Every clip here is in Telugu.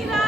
Sí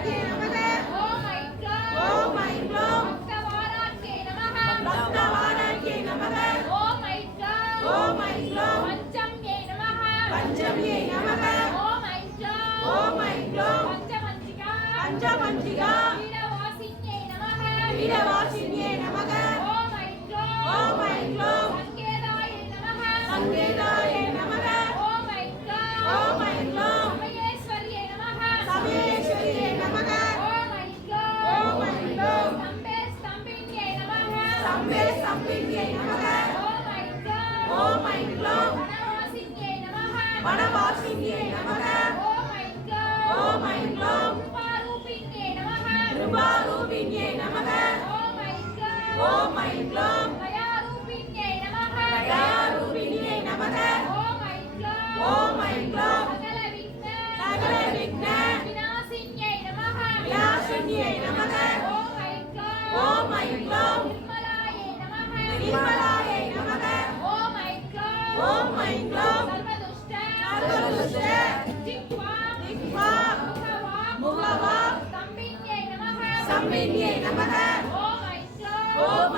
Okay, yeah. okay. Sambhini Namaha. Om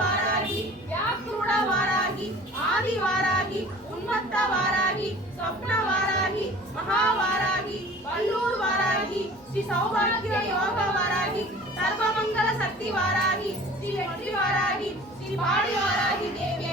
వారాగి వ్యాసుడ వారాగి ఆది వారాగి ఉన్నత వారాగి స్వప్న వారాగి మహావారాగి వల్లూర్ వారాగి శ్రీ సౌభాగ్య యోగ వారాగి సర్వమంగళ శక్తి వారాగి శ్రీ వారాగి శ్రీ పాడి వారాగి దేవే